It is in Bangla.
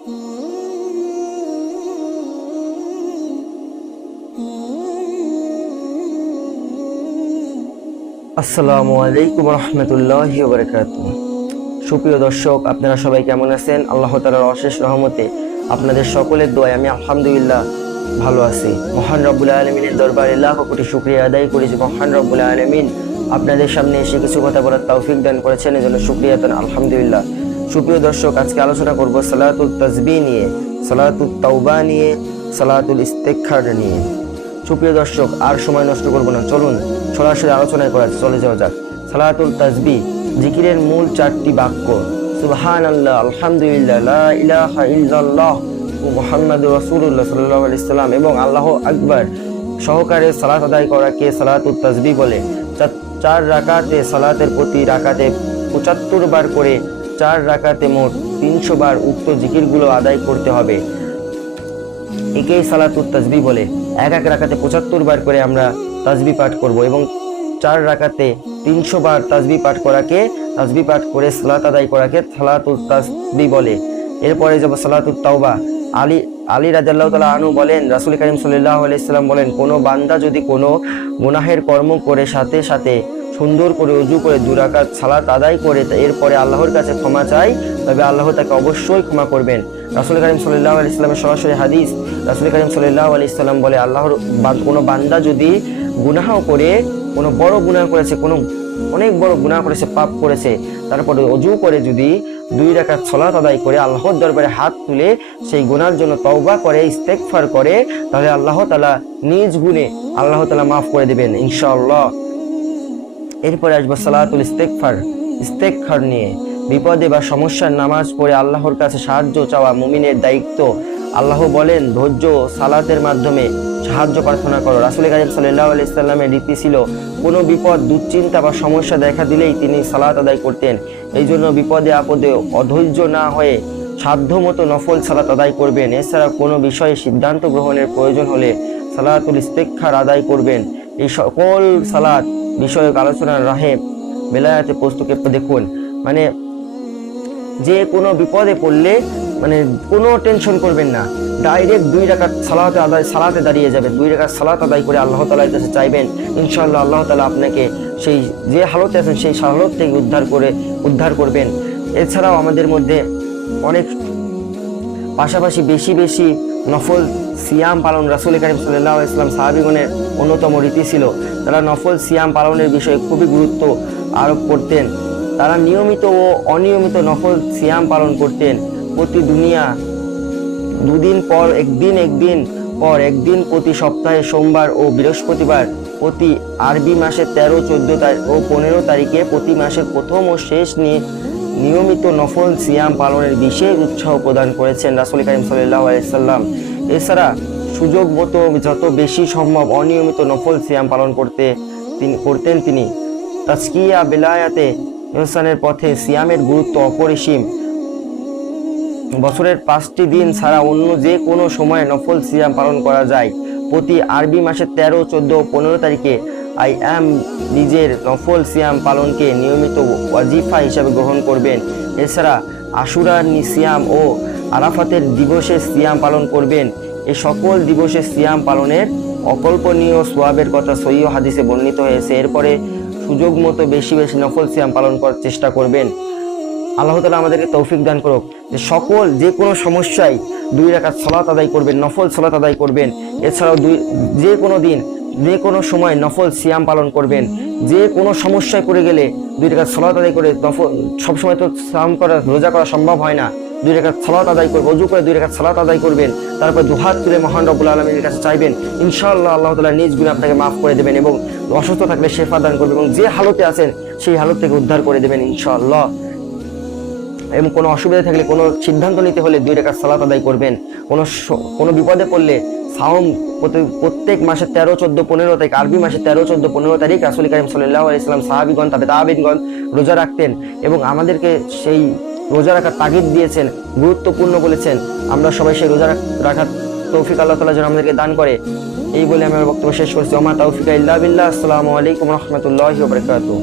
আসসালামু আলাইকুম রহমতুল্লাহি ওয়া বারাকাতুহু। সুপ্রিয় দর্শক, আপনারা সবাই কেমন আছেন? আল্লাহ তাআলার অশেষ রহমতে আপনাদের সকলের দোয়ায় আমি আলহামদুলিল্লাহ ভালো আছি। মহান রব্বুল আলামিনের দরবারে লাখ কোটি শুকরিয়া আদায় করি যে মহান রব্বুল আলামিন আপনাদের সামনে এসে কিছু কথা বলার তৌফিক দান করেছেন, এজন্য শুকরিয়া দেন আলহামদুলিল্লাহ। সুপ্রিয় দর্শক, আজকে আলোচনা করব সালাতুল তাসবিহ নিয়ে, সালাতুত তাওবা নিয়ে, সালাতুল ইস্তেগফার নিয়ে। সুপ্রিয় দর্শক, আর সময় নষ্ট করব না, চলুন সরাসরি আলোচনায় চলে যাওয়া যাক। সালাতুল তাসবিহ জিকিরের মূল চারটি বাক্য সুবহানাল্লাহ, আলহামদুলিল্লাহ, লা ইলাহা ইল্লাল্লাহ ও মুহাম্মাদুর রাসূলুল্লাহ সাল্লাল্লাহু আলাইহি সাল্লাম এবং আল্লাহু আকবার সহকারে সালাত আদায় করাকে সালাতুল তাসবিহ বলে। চার রাকাতে সালাতের প্রতি রাকাতে ৭৫ বার করে 4 রাকাতে মোট 300 বার উক্ত জিকিরগুলো আদায় করতে হবে। একেই সালাতুল তাসবিহ বলে। এক রাকাতে ৭৫ বার করে আমরা তাসবিহ পাঠ করব এবং 4 রাকাতে 300 বার তাসবিহ পাঠ করে সালাত আদায় করাকে সালাতুল তাসবিহ বলে। এরপরে যাব সালাতুত তাওবা। আলী রাদিয়াল্লাহু তাআলা আনহু বলেন, রাসূল কারীম সাল্লাল্লাহু আলাইহি সাল্লাম বলেন, কোনো বান্দা যদি কোনো গুনাহের কর্ম করে সাথে সাথে সুন্দর করে ওযু করে 2 রাকাত সালাত আদায় করে এরপরে আল্লাহর কাছে ক্ষমা চায়, তবে আল্লাহ তাকে অবশ্যই ক্ষমা করবেন। রাসূল কারীম সাল্লাল্লাহু আলাইহি সাল্লামের সরাসরি হাদিস। রাসূল কারীম সাল্লাল্লাহু আলাইহি সাল্লাম বলে, আল্লাহর কোনো বান্দা যদি গুনাহ করে, কোনো বড় গুনাহ করেছে, কোনো অনেক বড় গুনাহ করেছে, পাপ করেছে, তারপরে ওযু করে যদি 2 রাকাত সালাত আদায় করে আল্লাহর দরবারে হাত তুলে সেই গুনার জন্য তওবা করে, ইস্তেগফার করে, তাহলে আল্লাহ তাআলা নিজ গুণে আল্লাহ তাআলা মাফ করে দিবেন ইনশাআল্লাহ। এরপরে আসবো সালাতুল ইস্তেগফার নিয়ে। বিপদে বা সমস্যার নামাজ পড়ে আল্লাহর কাছে সাহায্য চাওয়া মুমিনের দায়িত্ব। আল্লাহ বলেন, ধৈর্য সালাতের মাধ্যমে সাহায্য প্রার্থনা করো। রাসূল কারীম সাল্লাল্লাহু আলাইহি সাল্লামের রীতি ছিল, কোনো বিপদ, দুশ্চিন্তা বা সমস্যা দেখা দিলেই তিনি সালাত আদায় করতেন। এই জন্য বিপদে আপদে অধৈর্য না হয়ে সাধ্যমতো নফল সালাত আদায় করবেন। এছাড়া কোনো বিষয়ে সিদ্ধান্ত গ্রহণের প্রয়োজন হলে সালাতুল ইস্তেগফার আদায় করবেন। এই সকল সালাত বিষয়ক আলোচনার রাহে বেলায়াতে পুস্তকে দেখুন। মানে যে কোনো বিপদে পড়লে কোনো টেনশন করবেন না, ডাইরেক্ট 2 রাকাত সালাতে দাঁড়িয়ে যাবেন। 2 রাকাত সালাত আদায় করে আল্লাহ তাআলার কাছে চাইবেন, ইনশাআল্লাহ আল্লাহ তাআলা আপনাকে সেই যে হালতে আছেন সেই হালত থেকে উদ্ধার করবেন। এছাড়াও আমাদের মধ্যে অনেক পাশাপাশি বেশি নফল সিয়াম পালন রাসূল কারীম সাল্লাল্লাহু আলাইহি ওয়াসাল্লাম সাহাবীগণের অন্যতম রীতি ছিল। তারা নফল সিয়াম পালনের বিষয়ে খুবই গুরুত্ব আরোপ করতেন। তারা নিয়মিত ও অনিয়মিত নফল সিয়াম পালন করতেন। প্রতি দুদিন পর একদিন প্রতি সপ্তাহে সোমবার ও বৃহস্পতিবার, প্রতি আরবি মাসের 13, 14 ও 15 তারিখে প্রতি মাসের প্রথম ও শেষ নিয়মিত নফল সিয়াম পালনের বিশেষ উৎসাহ প্রদান করেছেন রাসূল কারীম সাল্লাল্লাহু আলাইহি সাল্লাম। এছাড়া সুযোগ মতো যত বেশি সম্ভব অনিয়মিত নফল সিয়াম পালন করতেন তিনি। তাজকিয়া বেলায়াতে ইহসানের পথে সিয়ামের গুরুত্ব অপরিসীম। বছরের 5টি দিন ছাড়া অন্য যে কোনো সময়ে নফল সিয়াম পালন করা যায়। প্রতি আরবি মাসের 13, 14 ও 15 তারিখে নিজের নফল সিয়াম পালনকে নিয়মিত ওয়াজিফা হিসাবে গ্রহণ করবেন। এছাড়া আশুরার সিয়াম ও আরাফাতের দিবসে সিয়াম পালন করবেন। এই সকল দিবসে সিয়াম পালনের অকল্পনীয় সওয়াবের কথা সহিহ হাদিসে বর্ণিত হয়েছে। এরপরে সুযোগ মতো বেশি নফল সিয়াম পালন করার চেষ্টা করবেন। আল্লাহ তাআলা আমাদেরকে তৌফিক দান করুক যে কোনো সমস্যায় 2 রাকাত সালাত আদায় করবেন, নফল সালাত আদায় করবেন। এছাড়াও যে কোনো দিন যে কোনো সময় নফল সিয়াম পালন করবেন। যে কোনো সমস্যায় পড়ে গেলে 2 রাকাত সালাত আদায় করে, নফল সবসময় তো রোজা করা সম্ভব হয় না, 2 রাকাত সালাত আদায় করবেন, ওযু করে 2 রাকাত সালাত আদায় করবেন, তারপর দুহাত তুলে মহান রব্বুল আলামিনের কাছে চাইবেন, ইনশাআল্লাহ আল্লাহ তাআলা নিজ গুণে আপনাকে মাফ করে দেবেন এবং অসুস্থ থাকলে শিফা দান করবেন এবং যে হালতে আছেন সেই হালত থেকে উদ্ধার করে দেবেন ইনশাআল্লাহ। এবং কোনো অসুবিধা থাকলে, কোনো সিদ্ধান্ত নিতে হলে 2 রাকাত সালাত আদায় করবেন। কোনো বিপদে পড়লে সাওম প্রত্যেক মাসের 13, 14, 15 তারিখ, আরবি মাসের 13, 14, 15 তারিখ রাসূল কারীম সাল্লাল্লাহু আলাইহি সাল্লাম সাহাবীগণ তাবেঈনগণ রোজা রাখতেন এবং আমাদেরকে সেই রোজা রাখার তাগিদ দিয়েছেন, গুরুত্বপূর্ণ বলেছেন। আমরা সবাই সেই রোজা রাখার তৌফিক আল্লাহ তাআলা যেন আমাদেরকে দান করে। এই বলে আমি আমার বক্তব্য শেষ করছি। ওমা তাওফিকা ইল্লা বিল্লাহ। আসসালামু আলাইকুম রহমতুল্লাহি ওয়া বারাকাতুহু।